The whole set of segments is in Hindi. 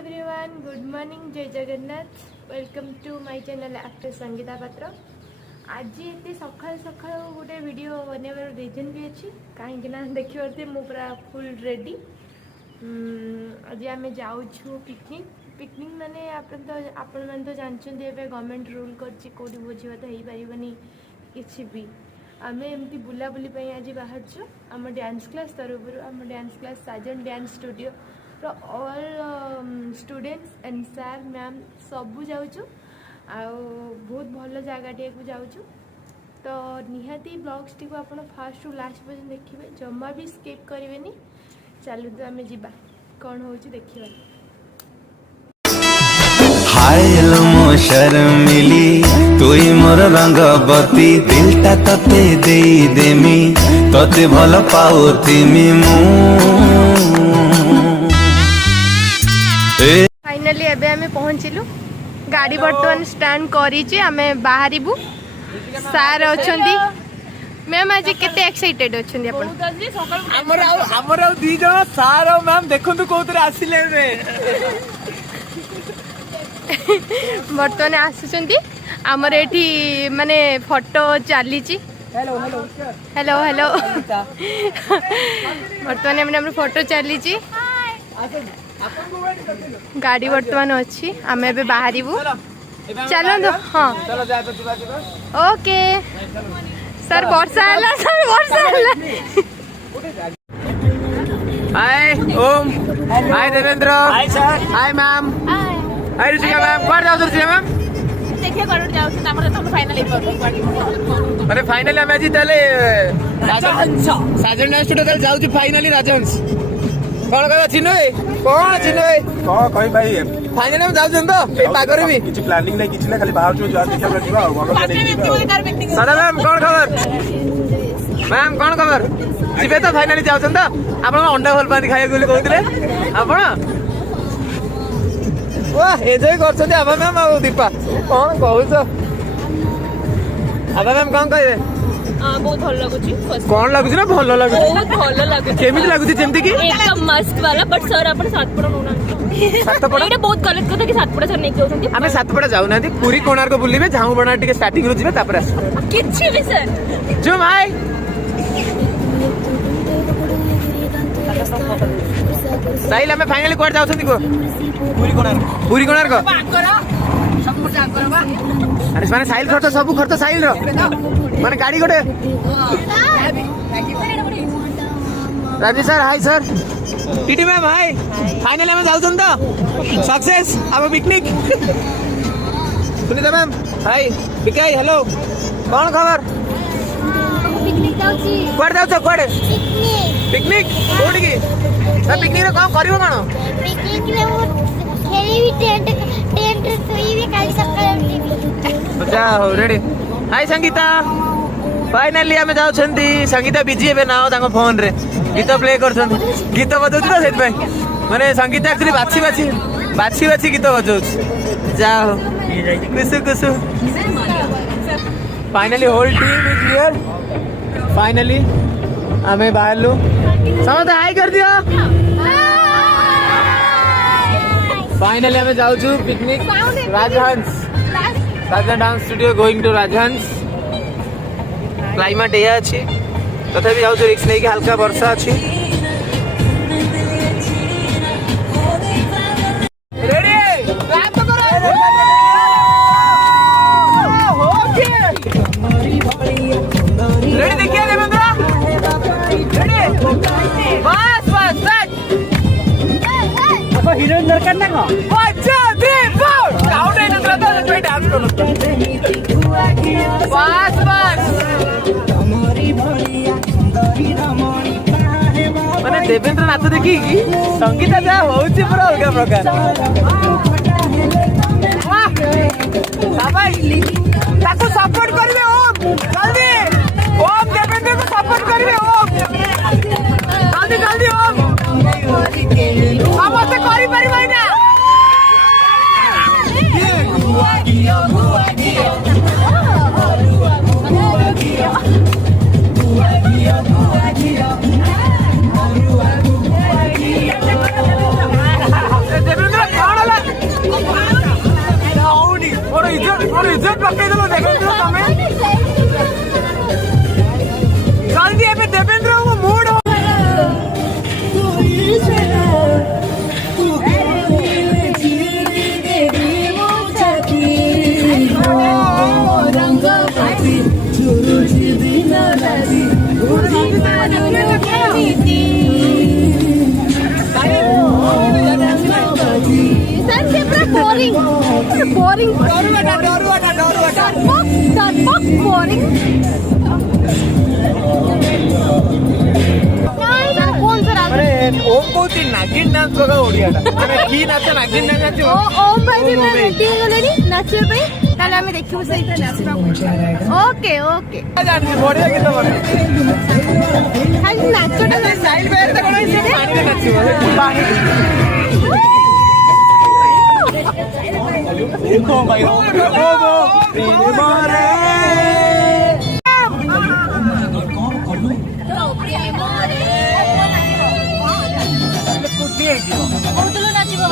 एवरीवन, गुड मॉर्निंग, जय Jagannath. Welcome to my channel actor Sangeeta Patra. आज ये सकाल सकाल गोटे वीडियो बनवार रीजन भी अच्छी कहीं देखिए मुझे फुल रेडी। आज आम जाऊँ पिकनिक माने आपण मैंने तो जानते गवर्नमेंट रूल कर भोजी भात हो पारनी कि भी आम एमती बुलाबुली आज बाहर आम डांस क्लास तरफ आम dance class Sajan dance studio all students and sir ma'am सबू जाऊँ बहुत भल जगह को जाऊँ। तो निहाती ब्लॉग्स टी आप फास्ट टू लास्ट पर्यटन देखिए, जमा भी स्किप करेंगे। चलू तो आम जा कौन हो देखा। शर्मिली तुई मोर रंगवती दिलटा तते देई देमी तते भल पाउतिमी मु। फाइनली एबे आमे पहुंचिलु, गाड़ी बर्तमान स्टैंड करिछि, आमे बाहरिबु। सार अछंती मैम आज केते एक्साइटेड अछंती आपण? हमर दी जण सार और मैम देखंतु कोतरे आसिले रे बर्तमान आसुचंती आमर एठी माने फोटो चली। हेलो हेलो हेलो हेलो बर्तमान हमर फोटो चली। गाड़ी बर्तमान अच्छी, आम ए बाहरबू। चलो हाँ ओके सर, वर्षा है सर, वर्षा है। Hi Om, hi Devendra, hi sir, hi ma'am, hi Rishika ma'am. कौन जाओ ऋषिका मैम? देखिए कौन जाओ से हमर तो फाइनली अरे फाइनली हम आज तले साजन डांस स्टूडियो तले जाऊ फाइनली राजहंस। कौन कहबा चिन्ह कौन चिन्ह कौन कहि भाई फाइनली हम जाऊ तो ए पागरे भी किछि प्लानिंग नै किछि नै खाली बाहर जो जा देखा करबा और मन नहीं। सदा मैम कौन खबर? मैम कौन खबर? जिबे तो फाइनली जाऊ तो आपण अंडा होल पानी खाए बोली कहउतले आपण। वाह एन्जॉय करछथि आबा मैम आ दीपा कौन कहउछ? आबा मैम कौन कहबे? बहुत भल लगुची। कौन लगुची ना भल लगुची? बहुत भल लगुची। केमिति लगुची? जेमति की एकदम मस्त वाला। बट सर अपन सातपड़ा नोना सातपड़ा एटा बहुत गलत कथा कि सातपड़ा सर नहीं कहउछन्ती। हमें सातपड़ा जाऊ ना पूरी कोणार्क बुलिबे, झाऊ बना टिके स्टार्टिंग रु जिबे तापर आस किछि भी सर जो भाई साइल हमें फाइनली कोड जाऊ छथि को पूरी कोणार्क। पूरी कोणार्क सब कुछ आकर बा। अरे माने साइल खर्च सब खर्च साइल रो माने गाड़ी गोटे। Rajesh sir hi sir, TT ma'am hi. Finally हम जाऊ तो सक्सेस अब पिकनिक। सुनीता मैम हाय, बिकाई हेलो, कौन खबर? पिकनिक जाउची। कोड जाऊ छ? कोड पिकनिक कोडी की पिकनिक रे कोन करिवो कोन? पिकनिक रे खेली टेंट सोईबे काली सकाळ। जा हो रेडी। हाय संगीता, फाइनली हम जाऊ छंती। संगीता बिजी हेबे ना तांको फोन रे गीत प्ले करछन, गीत बजौछ ना सेत भाई माने संगीता एक्चुअली बाछी गीत बजौछ। जा हो कुसु कुसु। Finally whole team is here. Finally हमें बाहर लो समझ हाई कर दियो। फाइनली हमें जाऊ छु picnic Rajhans, Rajhans dance studio going to Rajhans. Climate ये अच्छी तथा भी जाऊ छु रिक्स नहीं कि हल्का वर्षा अच्छी। रेडी क्लैप तो करो। रेडी देखिए देवेंद्र, रेडी बस बस सेट। हिरोइन दरकार ना को 1 2 3 4 काउंट है तो तो डांस करो बस बस। माने देवेंद्र नाच देखी संगीता जा होउची पूरा अलग प्रकार। वाह भाई ताको सपोर्ट करबे ओम, जल्दी ओम देवेंद्र को सपोर्ट करबे ओम, जल्दी जल्दी ओम समस्त करि परिबै ना। देवेंद्र कौन बोरिंग बोरिंग बोरिंग कौन सा राग ओम कहती नागिन डांस बघा ओडियाटा माने की नाच नागिन डांस नाच ओम भाई भी मैं रेडी हो गलेनी नाचियो पे ताले हमें देखियो सही नाचबा ओके ओके जानी बढ़िया गीत बने खाली नाचोटा स्टाइल बेर त कोन से पानी में नाचिबो पानी ओम भाई ओम कोदलो नाचिबो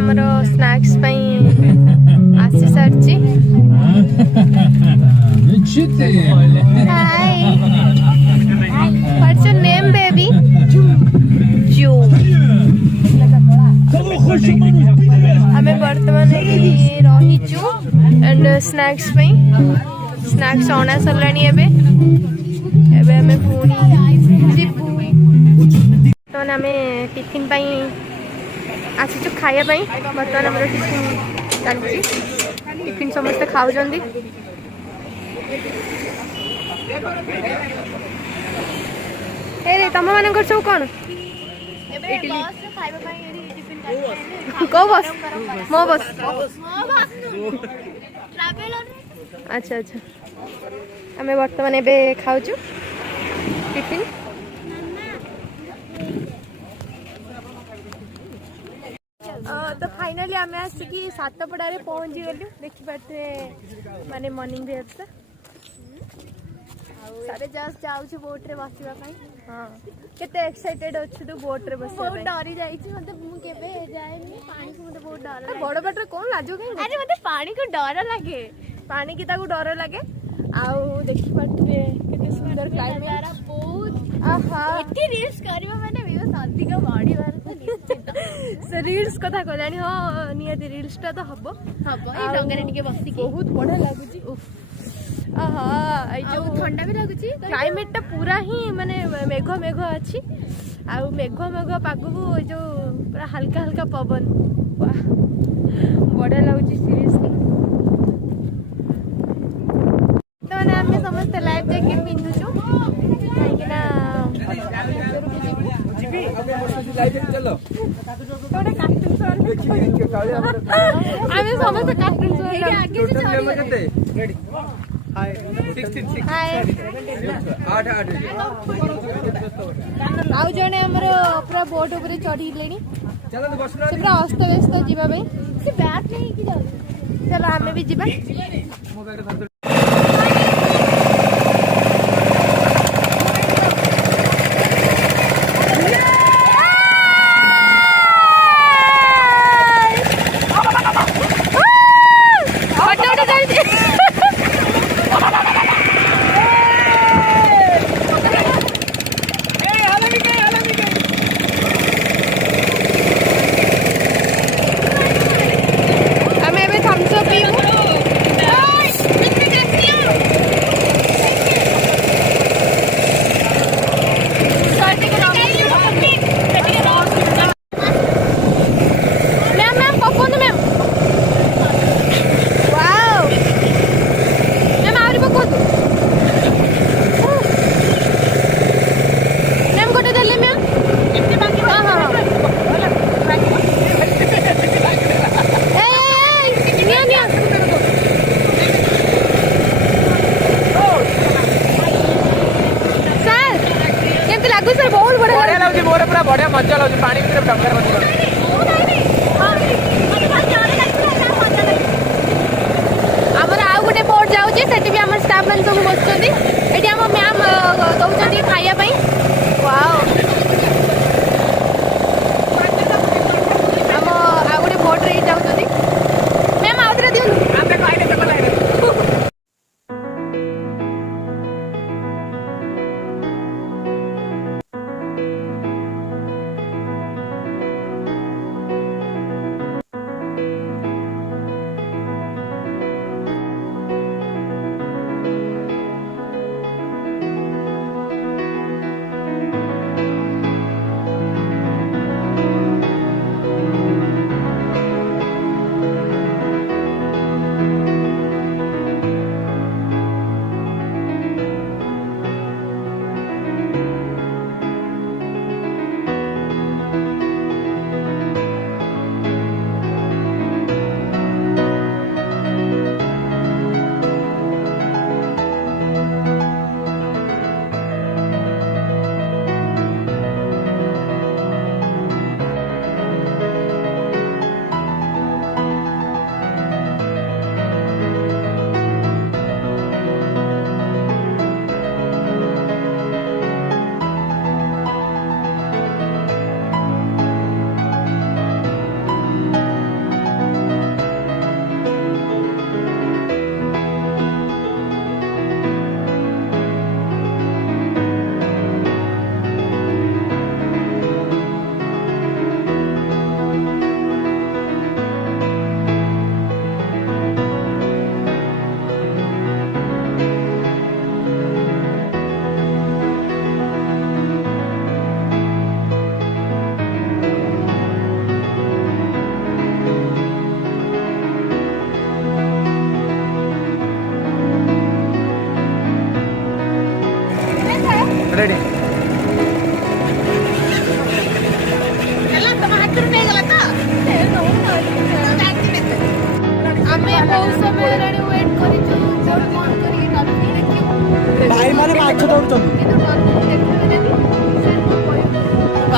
ଆମର ସ୍ନାକ୍ସ ପାଇଁ ଆସି ସାରିଛି। Hi what's your name baby? ଜୁ। ଆମେ ବର୍ତ୍ତମାନ ଏଠି ରହିଛୁ ଆଣ୍ଡ ସ୍ନାକ୍ସ ପାଇଁ। ସ୍ନାକ୍ସ ଅଣା ସରିଲାଣି ଏବେ ଏବେ ଆମେ ପୁଣି ଯିବୁ। ବର୍ତ୍ତମାନ ଆମେ ଟିଫିନ୍ ପାଇଁ ଆସିଛୁ ଖାଇବା ପାଇଁ। ବର୍ତ୍ତମାନ ଆମର ଟିଫିନ୍ ଚାଲିଛି। ଟିଫିନ୍ ସମସ୍ତେ ଖାଉଛନ୍ତି। ତମ ମାନଙ୍କର ସବୁ କ'ଣ? କୋଉ ବସ୍? ମୋ ବସ୍। ଆଚ୍ଛା ଆଚ୍ଛା ଆମେ ବର୍ତ୍ତମାନ ଏବେ ଖାଉଛୁ ଟିଫିନ୍। तो फाइनाली आम आसिकी सातपड़े पहुँची गलु। देखिपे माने मॉर्निंग व्यवस्था सारे जस्ट जाऊँ बोट रे बसवा। हाँ केते एक्साइटेड अच्छु तू बोट रे बस? बहुत डरी जाई मते मु केबे जाएनी पानी को मते बहुत डर लागे। बड़ बाटर कोन लाजो के? अरे मते पानी को डर लागे। पानी की ताको डर लागे। आउ देखि पटरे केते सुंदर क्लाइमेट बहुत। आहा एती रील्स करबा माने व्यूज अधिक बॉडी बार तो निश्चित से रील्स कथा कहलानी। हाँ नियति रील्स टा तो हबो हबो ए डंगरे टिके बसी बहुत बढ़िया लागुची। आहा आई जो ठंडा भी लागुची। क्लाइमेट टा पूरा ही माने मेघ मेघ अछि। आउ मेघ मेघ पागु जो पूरा हल्का हल्का पवन वाह बढ़िया लागुची सीरियसली। तो माने हम समस्त लाइफ जैकेट पिंधुछु काहेकिना चलो आमे समस्त कार्टून हाय 16 हाय आउ जने हमर पूरा बोट ऊपर चढ़ी लेनी। चलो बस से पूरा अस्त व्यस्त जीवा भाई से बैग नहीं कि जाऊ। चलो हमें भी जीवा। बढ़िया मजा लगे पानी भीतर डंगर बस आमर आउ गोटे बोट जाऊँगी सेठी भी आम स्टाफ मैंने सब बसुँच ये आम मैम दौरान खायापी वाओ आम आउ गोटे बोट रे जाऊँगी मैम आउ थे दिखाँ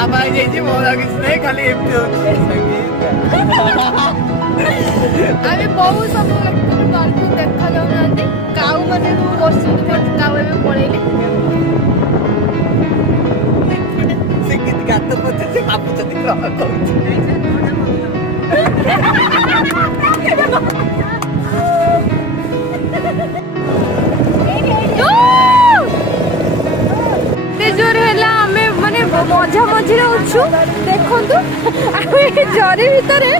बाबा ହେଇଯାଇଛି ମୋର ଆଉ କିଛି ନାହିଁ ଖାଲି ଏମିତି ହଉଛି ଆମେ ବହୁତ ସବୁ ଡଲଫିନ ଦେଖା ଯାଉନାହାନ୍ତି କାଉ ମାନେ ବସୁଛନ୍ତି କାଉ ଏବେ ପଳେଇଲେ ସେ କିଛି ଗାତ ପଛେ ସେ ଭାବୁଛନ୍ତି କଣ କହୁଛି ଜୋର ହେଲା ଆମେ ମାନେ ମଝା ମଝିରେ ଅଛୁ ଦେଖନ୍ତୁ ଆମେ ଜରି ଭିତରେ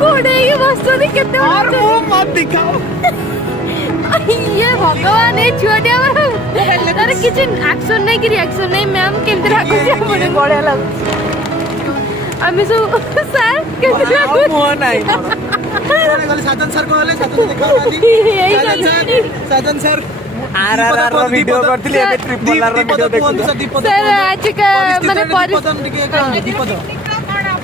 ଘୋଡେଇକି ବସୁଛନ୍ତି କେତେ ଇଏ ଭଗବାନ ଏଇ ଛୁଆଟି ଆମର ତାର କିଛି ଆକ୍ସନ ନାହିଁ କି ରିଆକ୍ସନ ନାହିଁ ମ୍ୟାମ୍ କେମିତି ଲାଗୁଛି ଆପଣଙ୍କୁ ବଢିଆ ଲାଗୁଛି ଆମେ ସବୁ ସାର୍ କେମିତି ଲାଗୁଛି ମୁହଁ ନାହିଁ ସାଜନ ସାର୍ କଣ ହେଲେ Sajan Sajan sir RRR video କରିଥିଲି ଏବେ ଟ୍ରିପଲ ଆର ଭିଡିଓ ଦେଖୁଛୁ ସାର୍ ଆଜିକା ମାନେ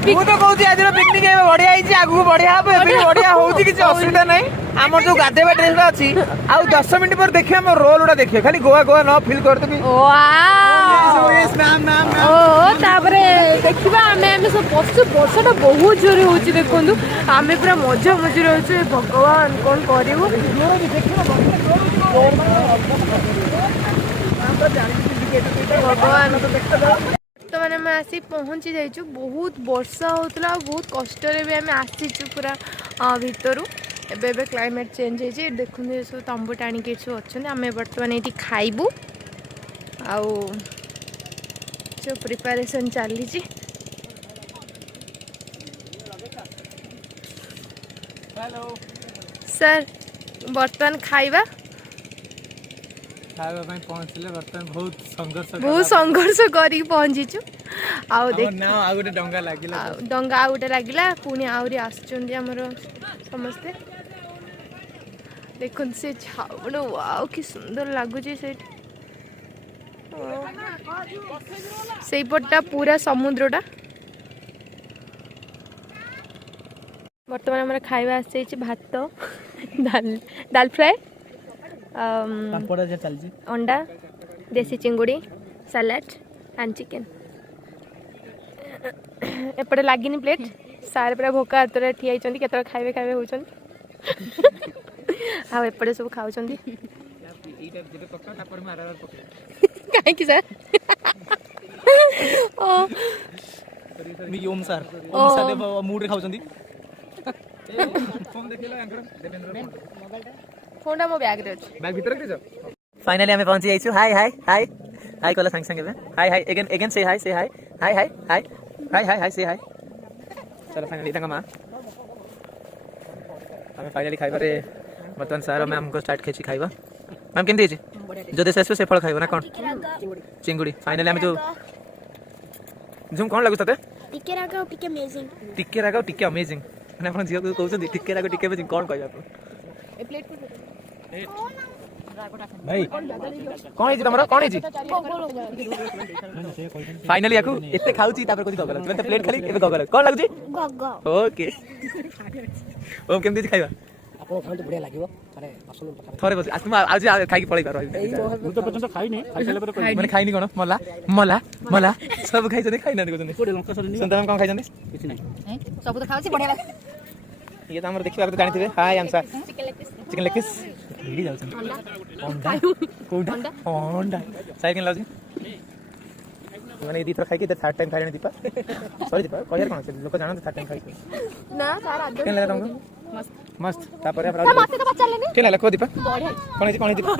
ମୁଁ ତ କହୁଛି ଆଜିର ପିକନିକ ଏବେ ବଢିଆ ହେଇଛି ଆଗକୁ ବଢିଆ ହବ ଏବେ ବଢିଆ ହଉଛି କିଛି ଅସୁବିଧା ନାହିଁ ଆମର ଯୋଉ ଗାଧେଇବା ଡ୍ରେସ ଅଛି ଆଉ 10 ମିନିଟ୍ ପରେ ଦେଖିବା ଆମ ରୋଲ ଗୁଡା ଦେଖିବା ଖାଲି ଗୋଆ ଗୋଆ ନ ଫିଲ୍ କରିଦେବି ତାପରେ ଦେଖିବା ଆମେ ସବୁ ବସୁ ବର୍ଷାଟା ବହୁତ ଜୋରେ ହଉଛି ଦେଖନ୍ତୁ ଆମେ ପୁରା ମଝା ମଝିରେ ଅଛୁ ଭଗବାନ କଣ କରିବୁ ଭଗବାନ ବର୍ତ୍ତମାନ ଆମେ ଆସି ପହଞ୍ଚି ଯାଇଛୁ ବହୁତ ବର୍ଷା ହେଉଥିଲା ଆଉ ବହୁତ କଷ୍ଟରେ ବି ଆମେ ଆସିଛୁ ପୁରା ଭିତରୁ ଏବେ ଏବେ କ୍ଲାଇମେଟ୍ ଚେଞ୍ଜ ହେଇଛି ଦେଖନ୍ତୁ ଏସବୁ ତମ୍ବୁ ଟାଣିକି ଏଠି ସବୁ ଅଛନ୍ତି ଆମେ ବର୍ତ୍ତମାନ ଏଇଠି ଖାଇବୁ ଆଉ ସବୁ ପ୍ରିପାରେସନ୍ ଚାଲିଛି ସାର୍ ବର୍ତ୍ତମାନ ଖାଇବା ପାଇଁ ପହଞ୍ଚିଲେ ବର୍ତ୍ତମାନ ବହୁତ ସଂଘର୍ଷ କରିକି ପହଞ୍ଚିଛୁ ଆଉ ଆଉ ଗୋଟେ ଡଙ୍ଗା ଲାଗିଲା ଡଙ୍ଗା ଆଉ ଗୋଟେ ଲାଗିଲା ପୁଣି ଆହୁରି ଆସୁଛନ୍ତି ଆମର ସମସ୍ତେ ଦେଖନ୍ତୁ ସେ ଝାଉଣ ଆଉ କି ସୁନ୍ଦର ଲାଗୁଛି ସେଇଠି ସେଇପଟଟା ପୁରା ସମୁଦ୍ରଟା ବର୍ତ୍ତମାନ ଆମର ଖାଇବା ଆସିଯାଇଛି ଭାତ ଡାଲ ଫ୍ରାଏ अंडा देसी चिंगुड़ी सैलाड एंड चिकेन एपटे लगिनी प्लेट सारे पूरा भोका हाथ ठिया केत खाइबे खाइबे होचन आ एपटे सब खाउचंदी काहे कि सर ओम सर मूड रे खाउचंदी फोन देखिला एंकर देवेंद्र फोनटा मो बैग रे अछि बैग भीतर के फाइनली हमें पहुंच जाइछु हाय हाय हाय हाय कोला संग संग हाय हाय अगेन से हाय हाय हाय हाय हाय हाय हाय हाय से हाय चलो फाइनली तंग मां हमें फाइनली खाइबा रे बर्तन सारा मैम को स्टार्ट खेची खाइबा मैम केन देछि जो देश से फल खाइबा ना कोन चिंगुड़ी फाइनली हमें जो जुम कोन लागु तते टिके रागा टिके अमेजिंग टिके अमेजिंग माने अपन जियो को कहउछन टिके रागा टिके अमेजिंग कोन कहबा ए प्लेट भाई कौन है तमरा कौन है फाइनली याकू एते खाउची तापर कोथि गगला तुम त प्लेट खाली एबे गगला कोन लागुची गग ओके ओम केमति खाइबा आपन खान तो बढ़िया लागिवो माने असल थरे बस आज तुम आज खाई पळै पारो मु तो पछन खाइ नै खाइ साला पर माने खाइनी कोन मला मला मला सब खाइ छथि खाइ नानी कोन कोडे लंका सरी संतम कोन खाइ छथि किछ नै सब तो खाउची बढ़िया लागे ये तो हमर देखिबा तो जानिथिबे हाय आमसा चिकन लेग पीस भिडी जाउछन अंडा कोडा अंडा साइकिल लाउछी माने दी थर खाइ के थर्ड टाइम खाइने दीपा सॉरी दीपा कहर कोन से लोक जानन थर्ड टाइम खाइ ना सारा आदमी केन लगा तुमको मस्त मस्त तापर मस्त तो पचाले ने केन लगा को दीपा बढ़िया कोन दीपा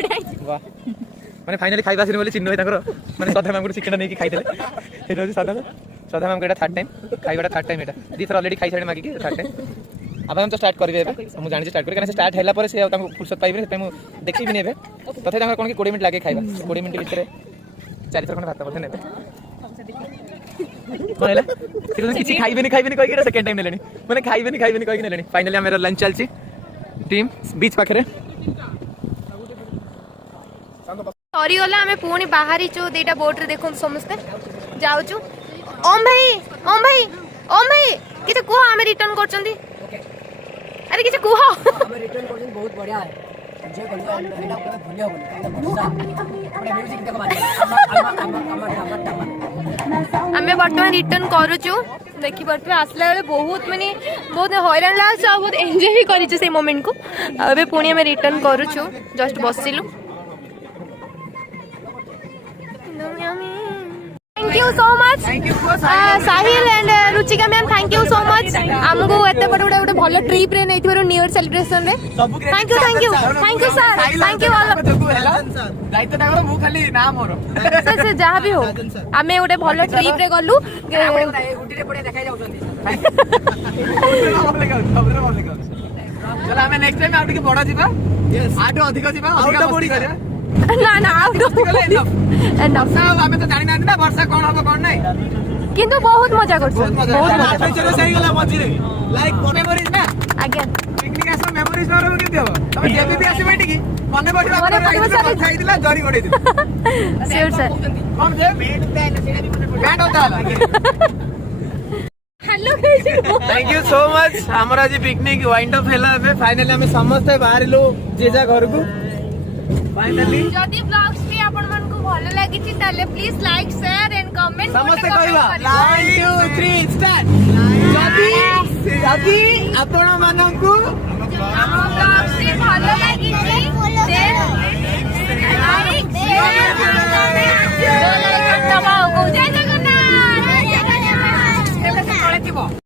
वाह माने फाइनली खाइबा सिने बोले चिन्ह होय ताकर माने सदा मैम को चिकन नै की खाइदेले एटा सदा मैम को एटा थर्ड टाइम खाइबाटा थर्ड टाइम एटा दी थर ऑलरेडी खाइ साइड मागी के थर्ड टाइम अब हम तो स्टार्ट करिवे हम जानि स्टार्ट करी कारण स्टार्ट हैला पर से तांको फुर्सत पाइबे से हम देखि भी नेबे तथे तांकर कोन की 20 मिनिट लागे खाइबा 20 मिनिट भीतर चारि थर कोन भात बोलते नेबे कोनला किछि खाइबे नहीं कहि के सेकंड टाइम नेलेनी माने खाइबे नहीं कहि के नेलेनी फाइनली हमरा लंच चलची टीम बीच पाखरे सॉरी होला हमें पुणी बाहरी छु देटा बोट रे देखो समस्त जाउछु ओम भाई किछ को हमें रिटर्न करचंदी अरे किछ को हमें रिटर्न करछन बहुत बढ़िया है ଏନ୍ଜୟ କରିବା ଏଇଟା କେବେ ଭୁଲି ହେବନି କାହିଁକିନା ବର୍ଷା ଗୋଟେ ମ୍ୟୁଜିକ୍ ଦେଖ आमे बर्तमान रिटर्न करूचु देखि पड़े आसला बेले बहुत माने बहुत हैरान लाग बहुत एंजॉय भी करिछु से मोमेंट को अबे पुणी आमे रिटर्न करूचु जस्ट बसिलु thank you so much Sahil and Ruchika ma'am thank you so much हमको एते बड़ गोटे भलो ट्रिप रे नैथिबारु न्यू ईयर सेलिब्रेशन रे thank you sir thank you all दायित्व टाइम मु खाली ना मोर सर से जहाँ भी हो आमे गोटे भलो ट्रिप रे गलु उटी रे पड़े देखाई जाउछन्ती चलो हमें नेक्स्ट टाइम आउट के बड़ा जीवा आटो अधिक जीवा अधिक बड़ी करिया ना ना एनफ आमे तो जानि ना वर्षा कोन हबो कोन नै किंतु बहुत मजा करछु बहुत मजा चलो सही गला मझिरे लाइक मेमोरीज ना आज्ञा पिकनिक आसो मेमोरीज न रहबो केते हबो तमे जेबी भी आसी बैठी की मने पड़िबा खाई दिला जरी गडे दिला श्योर सर कौन जे बैंड होता है hello guys thank you so much हमरा जी पिकनिक वाइंड अप हैला बे फाइनली हम समस्त बाहरलो जेजा घर को फाइनली जदि ब्लॉग्स भी आपण मन को भलो लागि छि ताले please like share and comment समस्त कहवा 1 2 3 स्टार्ट जदि आपण मानन को हम ब्लॉग्स भी भलो लागि छि देन